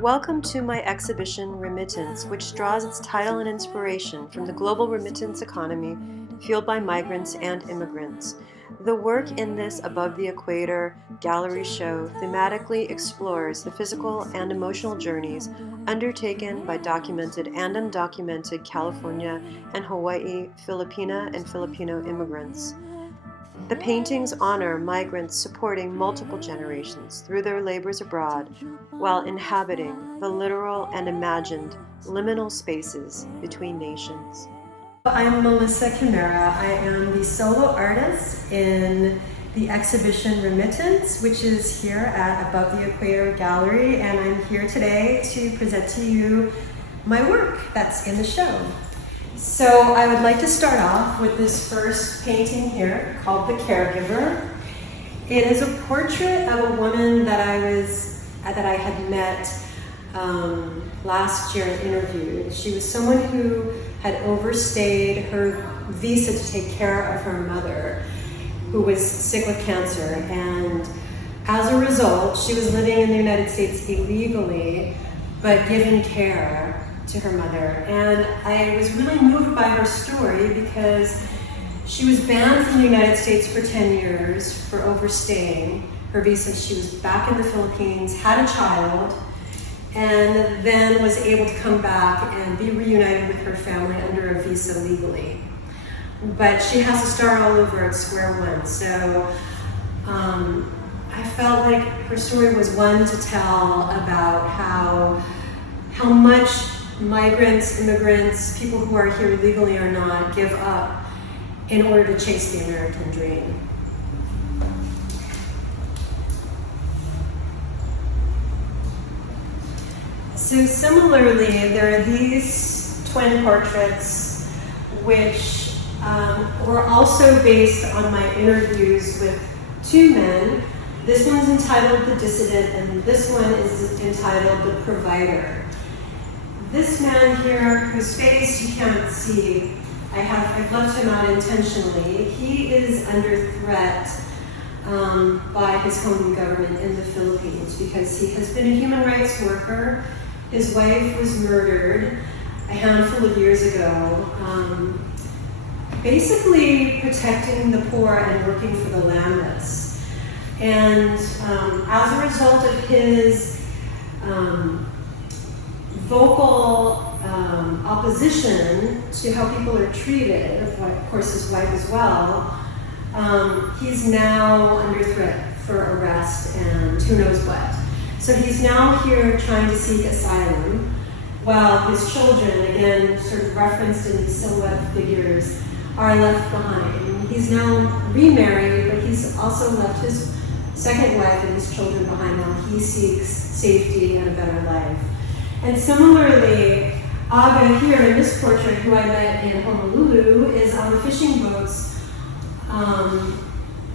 Welcome to my exhibition, Remittance, which draws its title and inspiration from the global remittance economy fueled by migrants and immigrants. The work in this Above the Equator gallery show thematically explores the physical and emotional journeys undertaken by documented and undocumented California and Hawaii, Filipina and Filipino immigrants. The paintings honor migrants supporting multiple generations through their labors abroad while inhabiting the literal and imagined liminal spaces between nations. I'm Melissa Chimera. I am the solo artist in the exhibition Remittance, which is here at Above the Equator Gallery, and I'm here today to present to you my work that's in the show. So I would like to start off with this first painting here called The Caregiver. It is a portrait of a woman that I had met last year and interviewed. She was someone who had overstayed her visa to take care of her mother, who was sick with cancer. And as a result, she was living in the United States illegally, but giving care to her mother. And I was really moved by her story because she was banned from the United States for 10 years for overstaying her visa. She was back in the Philippines, had a child, and then was able to come back and be reunited with her family under a visa legally. But she has to start all over at square one. So I felt like her story was one to tell about how much migrants, immigrants, people who are here legally or not, give up in order to chase the American dream. So similarly, there are these twin portraits which were also based on my interviews with two men. This one's entitled The Dissident, and this one is entitled The Provider. This man here, whose face you can't see, I've left him out intentionally. He is under threat by his home government in the Philippines because he has been a human rights worker. His wife was murdered a handful of years ago, basically protecting the poor and working for the landless. And as a result of his vocal opposition to how people are treated, of course his wife as well, he's now under threat for arrest and who knows what. So he's now here trying to seek asylum, while his children, again sort of referenced in these silhouette figures, are left behind. He's now remarried, but he's also left his second wife and his children behind while he seeks safety and a better life. And similarly, Aga here in this portrait, who I met in Honolulu, is on the fishing boats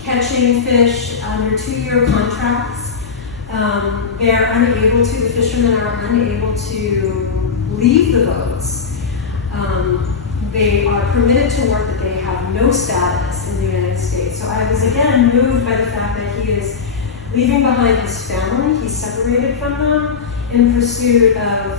catching fish under 2-year contracts. The fishermen are unable to leave the boats. They are permitted to work, but they have no status in the United States. So I was again moved by the fact that he is leaving behind his family. He's separated from them in pursuit of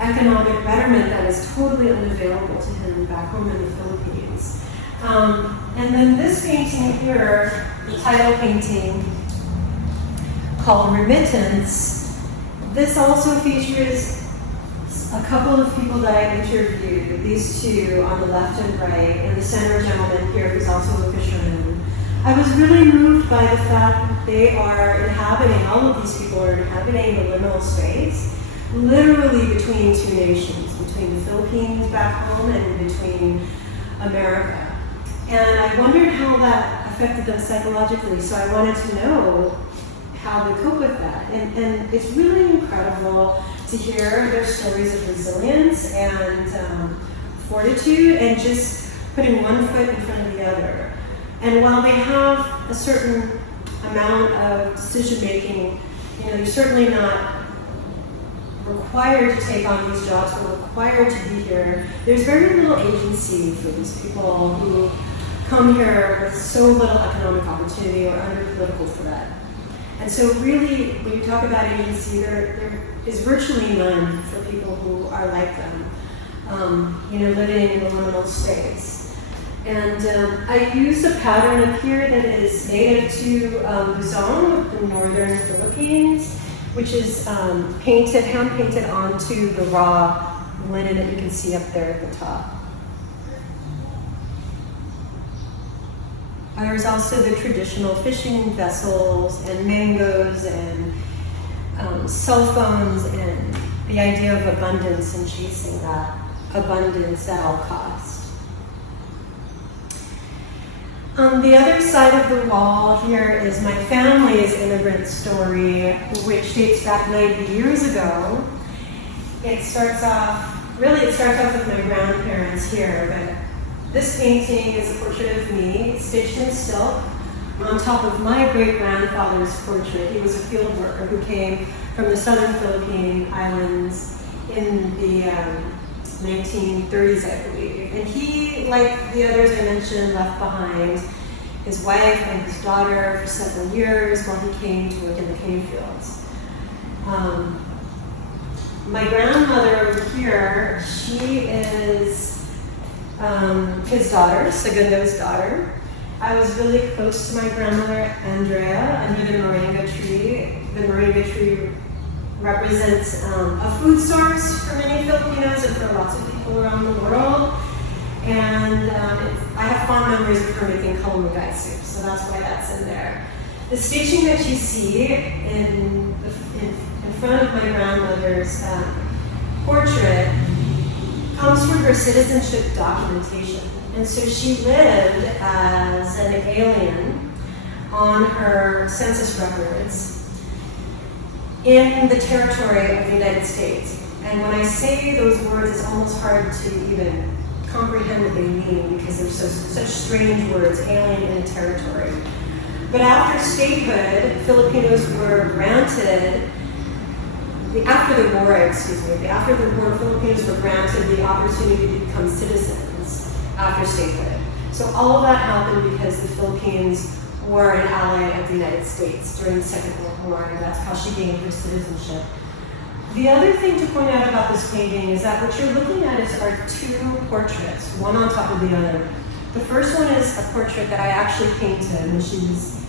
economic betterment that is totally unavailable to him back home in the Philippines. And then this painting here, the title painting called Remittance, this also features a couple of people that I interviewed, these two on the left and right, and the center gentleman here who's also a fisherman. I was really moved by the fact that they are inhabiting, all of these people are inhabiting a liminal space, literally between two nations, between the Philippines back home and between America. And I wondered how that affected them psychologically, so I wanted to know how they cope with that. And it's really incredible to hear their stories of resilience and fortitude and just putting one foot in front of the other. And while they have a certain amount of decision making, they're certainly not required to take on these jobs or required to be here. There's very little agency for these people who come here with so little economic opportunity or under political threat. And so really, when you talk about agency, there is virtually none for people who are like them, living in the liminal space. And I used a pattern up here that is native to Luzon, the northern Philippines, which is hand-painted onto the raw linen that you can see up there at the top. There's also the traditional fishing vessels and mangoes and cell phones and the idea of abundance and chasing that abundance at all cost. On the other side of the wall here is my family's immigrant story, which dates back 90 years ago. It starts off with my grandparents here, but this painting is a portrait of me, stitched in silk, on top of my great-grandfather's portrait. He was a field worker who came from the southern Philippine islands in the 1930s, I believe. And he, like the others I mentioned, left behind his wife and his daughter for several years while he came to work in the cane fields. My grandmother over here, she is his daughter, Segundo's daughter. I was really close to my grandmother, Andrea, under the moringa tree. The moringa tree represents a food source for many Filipinos and for lots of people around the world. And I have fond memories of her making kalumugay soup, so that's why that's in there. The stitching that you see in front of my grandmother's portrait comes from her citizenship documentation. And so she lived as an alien on her census records in the territory of the United States. And when I say those words, it's almost hard to even comprehend what they mean because they're such strange words, alien in a territory. But after statehood, Filipinos were granted after the war, Filipinos were granted the opportunity to become citizens after statehood. So all of that happened because the Philippines were an ally of the United States during the Second World War, and that's how she gained her citizenship. The other thing to point out about this painting is that what you're looking at are two portraits, one on top of the other. The first one is a portrait that I actually painted when she was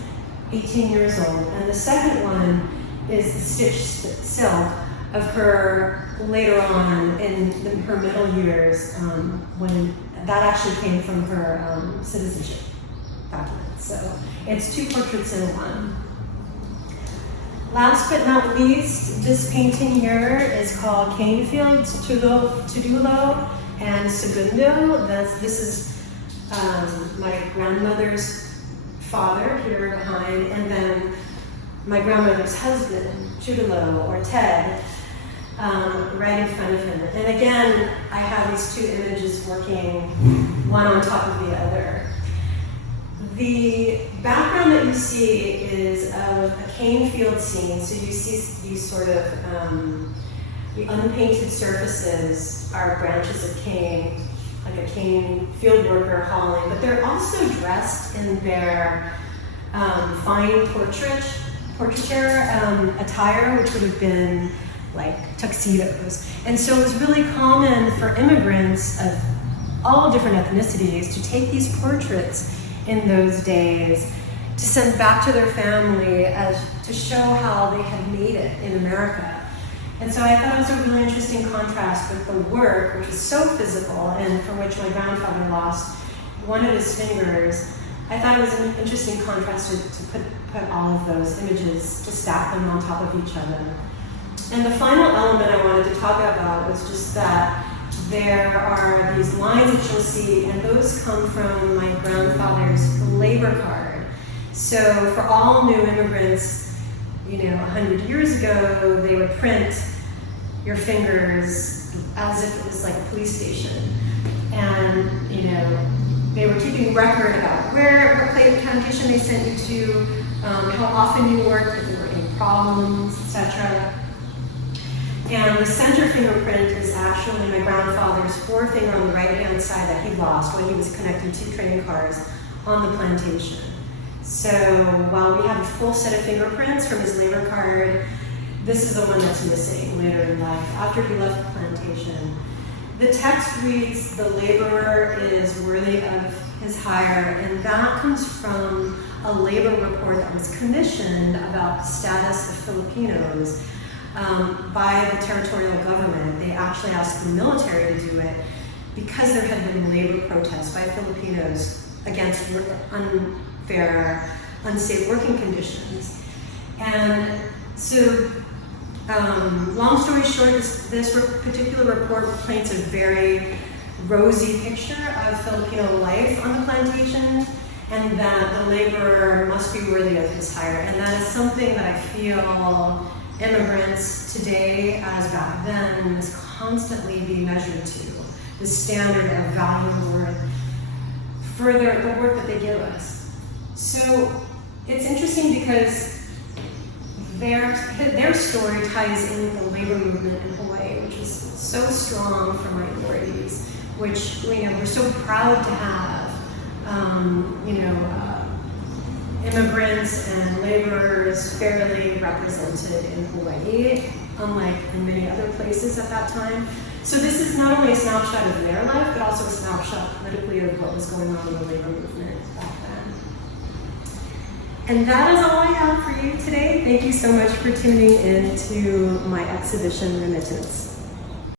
18 years old, and the second one is the stitched silk of her later on in her middle years, when that actually came from her citizenship documents. So it's two portraits in one. Last but not least, this painting here is called Cane Field, Tudulo, and Segundo. This is my grandmother's father here behind, and then my grandmother's husband, Tudulo, or Ted, right in front of him. And again, I have these two images working one on top of the other. The background that you see is of a cane field scene. So you see these sort of, the unpainted surfaces are branches of cane, like a cane field worker hauling, but they're also dressed in their fine portraiture attire, which would have been like tuxedos. And so it was really common for immigrants of all different ethnicities to take these portraits in those days to send back to their family to show how they had made it in America. And so I thought it was a really interesting contrast with the work, which is so physical and for which my grandfather lost one of his fingers. I thought it was an interesting contrast to put all of those images, to stack them on top of each other. And the final element I wanted to talk about was just that there are these lines that you'll see, and those come from my grandfather's labor card. So for all new immigrants, 100 years ago, they would print your fingers as if it was like a police station. And, they were keeping record about what plantation they sent you to, how often you worked, if there were any problems, etc. And the center fingerprint is actually my grandfather's forefinger on the right-hand side that he lost when he was connecting two train cars on the plantation. So while we have a full set of fingerprints from his labor card, this is the one that's missing later in life, after he left the plantation. The text reads, "The laborer is worthy of his hire," and that comes from a labor report that was commissioned about the status of Filipinos by the territorial government. They actually asked the military to do it because there had been labor protests by Filipinos against unfair, unsafe working conditions. And so, long story short, this particular report paints a very rosy picture of Filipino life on the plantation, and that the laborer must be worthy of his hire. And that is something that I feel immigrants today, as back then, must constantly be measured to, the standard of value and worth for the work that they give us. So it's interesting because their story ties in with the labor movement in Hawaii, which is so strong for minorities, which we're so proud to have. Immigrants and laborers fairly represented in Hawaii, unlike in many other places at that time. So this is not only a snapshot of their life, but also a snapshot politically of what was going on in the labor movement back then. And that is all I have for you today. Thank you so much for tuning in to my exhibition, Remittance.